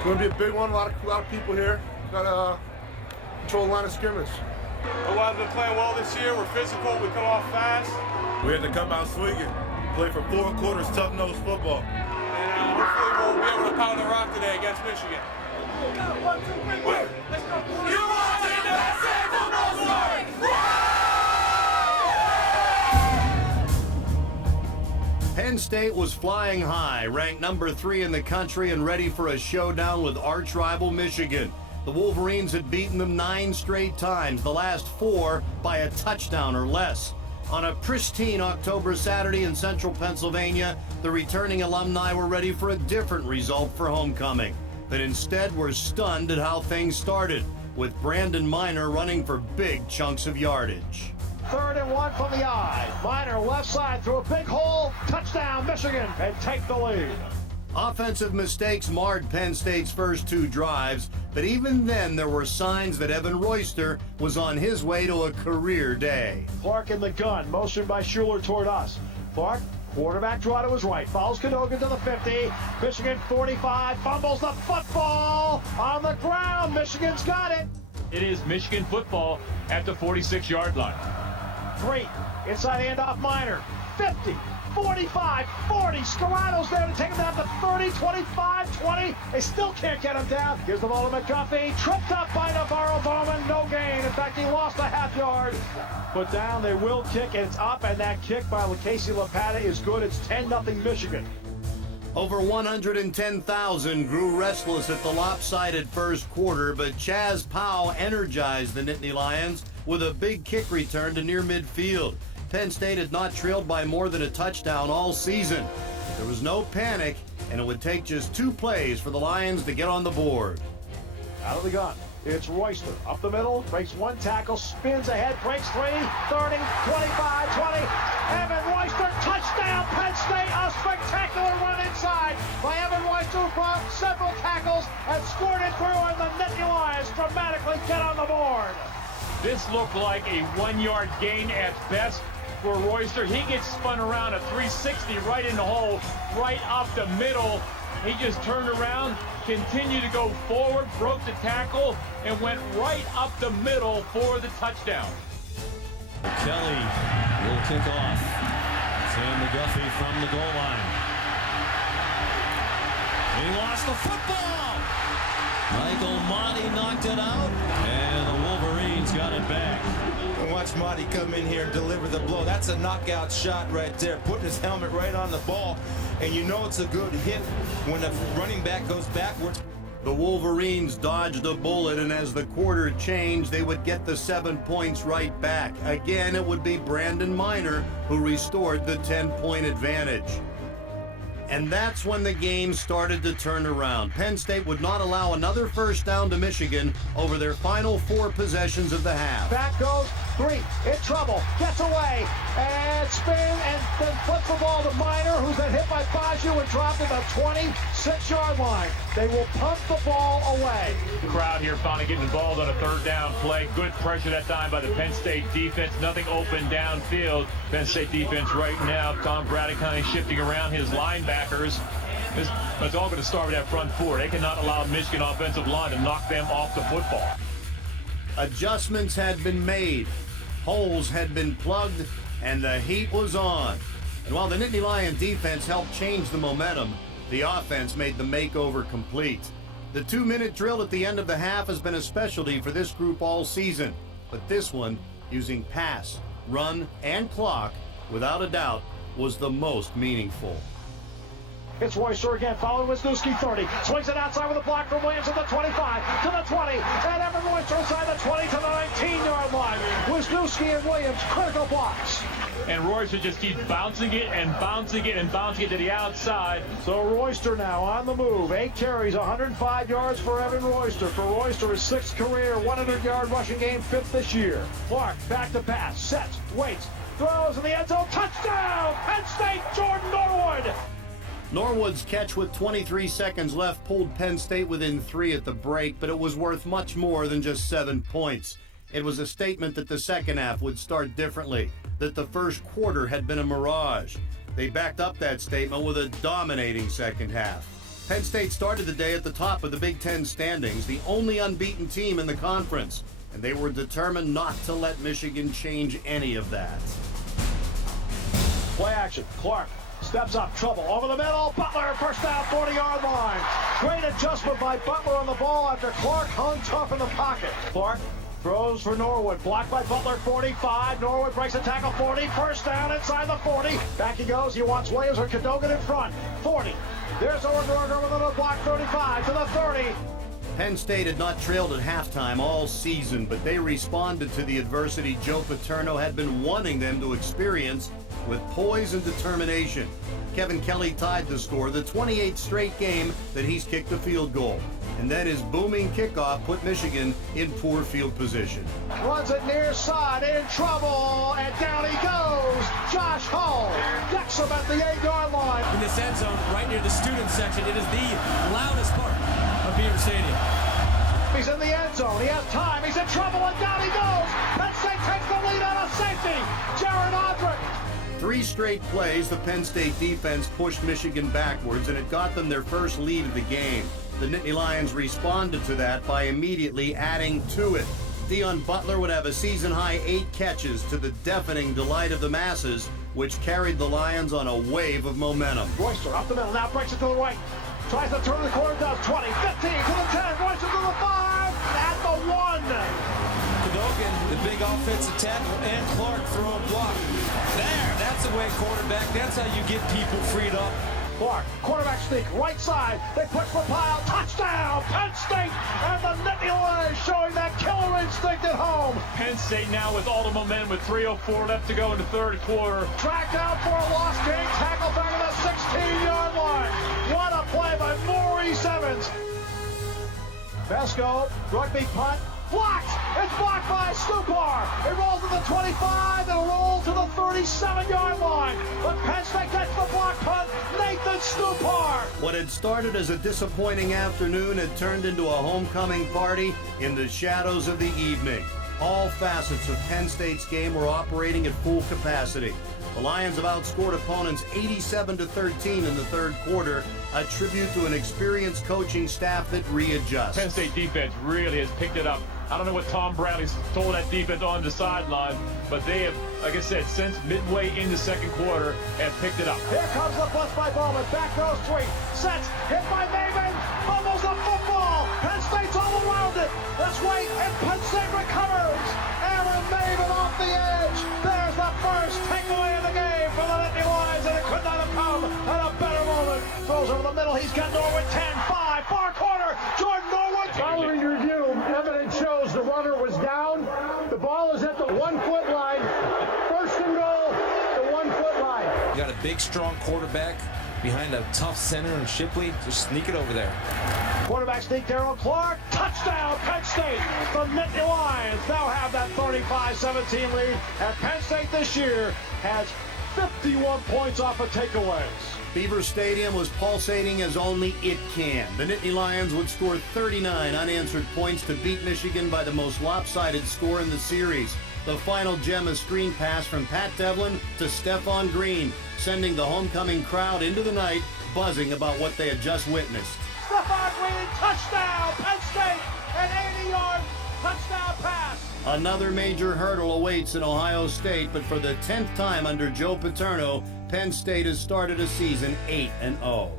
It's going to be a big one. A lot of people here. Got to control the line of scrimmage. Our line's been playing well this year. We're physical. We come off fast. We had to come out swinging. Play for 4 quarters, tough-nosed football. And hopefully we'll be able to pound the rock today against Michigan. 1, 2, 3, wait. Let's go. You're watching the best football story. Penn State was flying high, ranked number 3 in the country and ready for a showdown with arch rival Michigan. The Wolverines had beaten them 9 straight times, the last 4 by a touchdown or less. On a pristine October Saturday in central Pennsylvania, the returning alumni were ready for a different result for homecoming. But instead were stunned at how things started, with Brandon Minor running for big chunks of yardage. 3rd and 1 from the eye. Minor left side through a big hole. Touchdown, Michigan, and take the lead. Offensive mistakes marred Penn State's first 2 drives, but even then there were signs that Evan Royster was on his way to a career day. Clark in the gun, motion by Schuler toward us. Clark, quarterback draw to his right, follows Cadogan to the 50. Michigan 45, fumbles the football on the ground. Michigan's got it. It is Michigan football at the 46-yard line. 3, inside handoff Minor, 50, 45, 40, Scarano's there to take him down to 30, 25, 20, they still can't get him down. Gives the ball to McGuffey, tripped up by Navarro Bowman, no gain. In fact, he lost a half yard. Put down, they will kick, and it's up, and that kick by Casey Lapata is good. It's 10-0 Michigan. Over 110,000 grew restless at the lopsided first quarter, but Chaz Powell energized the Nittany Lions with a big kick return to near midfield. Penn State had not trailed by more than a touchdown all season. There was no panic, and it would take just 2 plays for the Lions to get on the board. Out of the gun, it's Royster. Up the middle, breaks 1 tackle, spins ahead, breaks 3, 30, 25, 20. Evan Royster, touchdown, Penn State. A spectacular run inside by Evan Royster, who brought several tackles and scored it through, and the Nittany Lions dramatically get on the board. This looked like a 1-yard gain at best for Royster. He gets spun around a 360 right in the hole, right up the middle. He just turned around, continued to go forward, broke the tackle, and went right up the middle for the touchdown. Kelly will kick off. Sam McGuffey from the goal line. He lost the football. Michael Monty knocked it out, and the Wolverines got it back. Watch Monty come in here and deliver the blow. That's a knockout shot right there, putting his helmet right on the ball, and you know it's a good hit when the running back goes backwards. The Wolverines dodged a bullet, and as the quarter changed, they would get the 7 points right back. Again, it would be Brandon Minor who restored the 10-point advantage. And that's when the game started to turn around. Penn State would not allow another first down to Michigan over their final 4 possessions of the half. Back goes 3, in trouble, gets away, and spin, and then flips the ball to Minor, who's then hit by Baju and dropped at the 26-yard line. They will punt the ball away. The crowd here finally getting involved on a 3rd down play. Good pressure that time by the Penn State defense. Nothing open downfield. Penn State defense right now, Tom Braddock kind of shifting around his linebackers. It's all going to start with that front 4. They cannot allow Michigan offensive line to knock them off the football. Adjustments had been made, holes had been plugged, and the heat was on. And while the Nittany Lion defense helped change the momentum, the offense made the makeover complete. The 2-minute drill at the end of the half has been a specialty for this group all season, but this one, using pass, run, and clock, without a doubt, was the most meaningful. It's Royster again, following Wisniewski, 30. Swings it outside with a block from Williams at the 25, to the 20, and Evan Royster inside the 20 to the 19-yard line. Wisniewski and Williams, critical blocks. And Royster just keeps bouncing it and bouncing it and bouncing it to the outside. So Royster now on the move. 8 carries, 105 yards for Evan Royster. For Royster, his 6th career 100-yard rushing game, 5th this year. Clark back to pass, sets, waits, throws in the end zone, touchdown! Penn State, Jordan Norwood! Norwood's catch with 23 seconds left pulled Penn State within 3 at the break, but it was worth much more than just 7 points. It was a statement that the second half would start differently, that the first quarter had been a mirage. They backed up that statement with a dominating second half. Penn State started the day at the top of the Big Ten standings, the only unbeaten team in the conference, and they were determined not to let Michigan change any of that. Play action. Clark steps up, trouble over the middle. Butler, first down, 40-yard line. Great adjustment by Butler on the ball after Clark hung tough in the pocket. Clark throws for Norwood, blocked by Butler, 45. Norwood breaks a tackle, 40. First down inside the 40. Back he goes. He wants Williams or Cadogan in front. 40. There's Orndorfer with a block, 35 to the 30. Penn State had not trailed at halftime all season, but they responded to the adversity Joe Paterno had been wanting them to experience with poise and determination. Kevin Kelly tied the score, the 28th straight game that he's kicked a field goal. And then his booming kickoff put Michigan in poor field position. Runs it near side, in trouble, and down he goes. Josh Hall decks him at the 8-yard line. In this end zone, right near the student section, it is the loudest part of Beaver Stadium. He's in the end zone, he has time, he's in trouble, and down he goes. Penn State takes the lead out of safety. Jared Odrick. 3 straight plays, the Penn State defense pushed Michigan backwards, and it got them their first lead of the game. The Nittany Lions responded to that by immediately adding to it. Dion Butler would have a season-high 8 catches to the deafening delight of the masses, which carried the Lions on a wave of momentum. Royster up the middle, now breaks it to the right. Tries to turn the corner, does 20, 15 to the 10, Royster to the 5, at the 1. Cadogan, the big offensive tackle, and Clark throw a block. There, that's the way quarterback. That's how you get people freed up. Clark, quarterback sneak, right side. They push for Pyle, touchdown, Penn State, and the Nittany Lions showing that killer instinct at home. Penn State now with all the momentum with 3:04 left to go in the third quarter. Tracked down for a loss, game tackle back at the 16-yard line. What a play by Maurice Evans. Vesco, rugby punt, blocked! It's blocked by Stupar. It rolls to the 25 and rolls to the 37-yard line. But Penn State gets the block punt. Nathan Stupar. What had started as a disappointing afternoon had turned into a homecoming party in the shadows of the evening. All facets of Penn State's game were operating at full capacity. The Lions have outscored opponents 87-13 in the third quarter, a tribute to an experienced coaching staff that readjusts. Penn State defense really has picked it up. I don't know what Tom Bradley's told that defense on the sideline, but they have, like I said, since midway in the second quarter, have picked it up. Here comes the bus by Bowman. Back goes 3. Sets. Hit by Maven. Fumbles the football. Penn State's all around it. Let's wait, and Penn State recovers. Aaron Maven off the edge. There's the first takeaway of the game for the Nittany Lions, and it could not have come at a better moment. Throws over the middle. He's got Norwood 10, 5, far corner. Jordan Norwood. Following review, evidence shows the runner was down. The ball is at the 1-foot line. First and goal, the 1-foot line. You got a big, strong quarterback behind a tough center in Shipley. Just sneak it over there. Quarterback sneak, Darryl Clark. Touchdown, Penn State. The Nittany Lions now have that 35-17 lead. And Penn State this year has 51 points off of takeaways. Beaver Stadium was pulsating as only it can. The Nittany Lions would score 39 unanswered points to beat Michigan by the most lopsided score in the series. The final gem, a screen pass from Pat Devlin to Stephon Green, sending the homecoming crowd into the night buzzing about what they had just witnessed. Stephon Green, touchdown, Penn State, an 80-yard touchdown pass. Another major hurdle awaits in Ohio State, but for the 10th time under Joe Paterno, Penn State has started a season 8-0.